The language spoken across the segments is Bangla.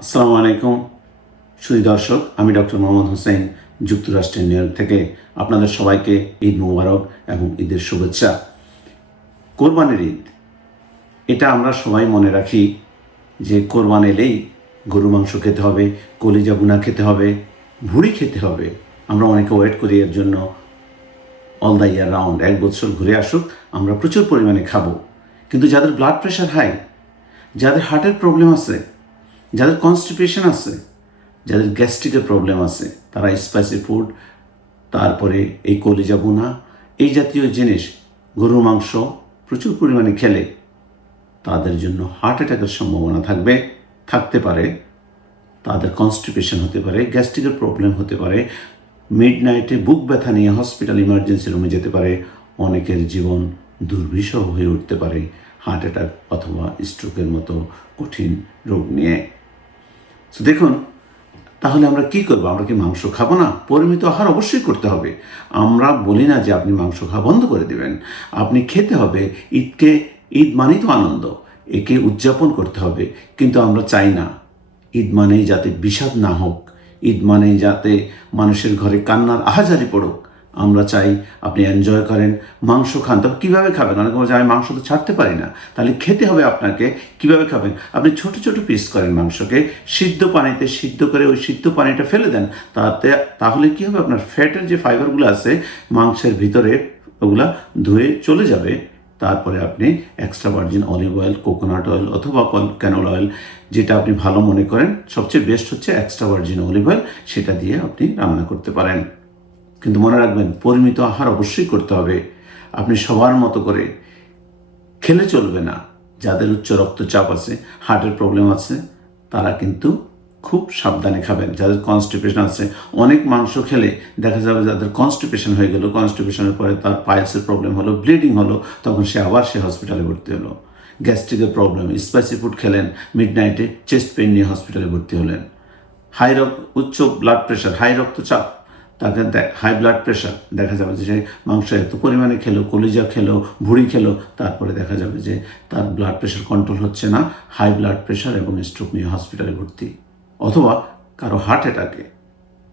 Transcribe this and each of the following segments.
আসসালামু আলাইকুম। সুধী দর্শক, আমি ডক্টর মোহাম্মদ হোসেন, যুক্তরাষ্ট্রের নিউ ইয়র্ক থেকে। আপনাদের সবাইকে ঈদ মুবারক এবং ঈদের শুভেচ্ছা। কোরবানির ঈদ, এটা আমরা সবাই মনে রাখি যে কোরবান এলেই গরু মাংস খেতে হবে, কলিজা বুনা খেতে হবে, ভুড়ি খেতে হবে। আমরা অনেকে ওয়েট করি এর জন্য। অল দ্য ইয়ার রাউন্ড এক বছর ঘুরে আসুক, আমরা প্রচুর পরিমাণে খাব। কিন্তু যাদের ব্লাড প্রেশার হাই যাদের হার্টের প্রবলেম আছে যাদের কনস্টিপেশন আছে, যাদের গ্যাস্ট্রিকের প্রবলেম আছে, তারা স্পাইসি ফুড তারপরে এই কলিজা বোনা এই জাতীয় জিনিস, গরুর মাংস প্রচুর পরিমাণে খেলে তাদের জন্য হার্ট অ্যাটাকের সম্ভাবনা থাকবে, থাকতে পারে। তাদের কনস্টিপেশন হতে পারে গ্যাস্ট্রিকের প্রবলেম হতে পারে মিড নাইটে বুক ব্যথা নিয়ে হসপিটাল ইমার্জেন্সি রুমে যেতে পারে, অনেকের জীবন দুর্বিষহ হয়ে উঠতে পারে হার্ট অ্যাটাক অথবা স্ট্রোকের মতো কঠিন রোগ নিয়ে। দেখুন, তাহলে আমরা কি করব? আমরা কি মাংস খাব না? পরিমিত আহার অবশ্যই করতে হবে। আমরা বলি না যে আপনি মাংস খাওয়া বন্ধ করে দেবেন। আপনি খেতে হবে ঈদকে, ঈদ মানেই তো আনন্দ। একে উদযাপন করতে হবে। কিন্তু আমরা চাই না। ঈদ মানেই যাতে বিষাদ না হোক। ঈদ মানেই যাতে মানুষের ঘরে কান্নার আহাজারি পড়ুক। আমরা চাই আপনি এনজয় করেন, মাংস খান। তবে কীভাবে খাবেন? অনেকে বলছে, আমি মাংস তো ছাড়তে পারি না। তাহলে খেতে হবে আপনাকে, কীভাবে খাবেন? আপনি ছোট ছোট পিস করেন মাংসকে, সিদ্ধ পানিতে সিদ্ধ করে ওই সিদ্ধ পানিটা ফেলে দেন। তাতে, তাহলে কি হবে? আপনার ফ্যাটের যে ফাইবারগুলো আছে, মাংসের ভিতরে ওগুলা ধুয়ে চলে যাবে। তারপরে আপনি extra virgin olive oil coconut oil অথবা ক্যানোল অয়েল যেটা আপনি ভালো মনে করেন, সবচেয়ে বেস্ট হচ্ছে এক্সট্রা ভার্জিন অলিভ অয়েল সেটা দিয়ে আপনি রান্না করতে পারেন। কিন্তু মনে রাখবেন, পরিমিত আহার অবশ্যই করতে হবে। আপনি সবার মতো করে খেলে চলবে না। যাদের উচ্চ রক্তচাপ আছে, হার্টের প্রবলেম আছে, তারা কিন্তু খুব সাবধানে খাবেন। যাদের কনস্টিপেশন আছে, অনেক মাংস খেলে দেখা যাবে যাদের কনস্টিপেশন হয়ে গেল কনস্টিপেশনের পরে তার পাইলসের প্রবলেম হলো ব্লিডিং হলো, তখন সে আবার সে হসপিটালে ভর্তি হলো। গ্যাস্ট্রিকের প্রবলেম স্পাইসি ফুড খেলেন মিড নাইটে চেস্ট পেন নিয়ে হসপিটালে ভর্তি হলেন। হাই রক্ত উচ্চ ব্লাড প্রেশার হাই রক্তচাপ তাকে হাই ব্লাড প্রেশার দেখা যাবে যে সে মাংস এত পরিমাণে খেলো, কলিজা খেলো, ভুড়ি খেলো, তারপরে দেখা যাবে যে তার ব্লাড প্রেশার কন্ট্রোল হচ্ছে না হাই ব্লাড প্রেশার এবং স্ট্রোক নিয়ে হসপিটালে ভর্তি। অথবা কারও হার্ট অ্যাটাকে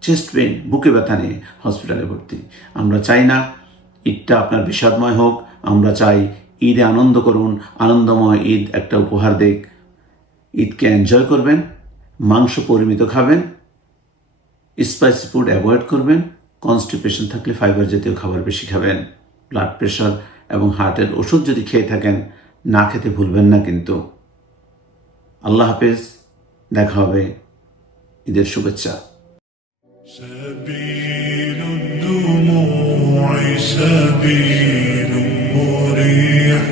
চেস্ট পেইন বুকে ব্যথা নিয়ে হসপিটালে ভর্তি। আমরা চাই না ঈদটা আপনার বিষাদময় হোক, আমরা চাই ঈদে আনন্দ করুন, আনন্দময় ঈদ একটা উপহার দেখ ঈদকে এনজয় করবেন, মাংস পরিমিত খাবেন স্পাইসি ফুড অ্যাভয়েড করবেন কনস্টিপেশন থাকলে ফাইবার জাতীয় খাবার বেশি খাবেন ব্লাড প্রেশার এবং হার্টের ওষুধ যদি খেয়ে থাকেন না খেতে ভুলবেন না কিন্তু আল্লাহ হাফেজ দেখা হবে ঈদের শুভেচ্ছা سبيل الدموع سبيل مريح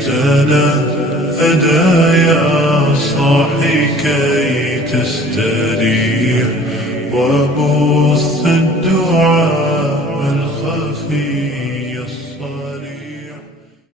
تنهدى يا صاحي كي were born.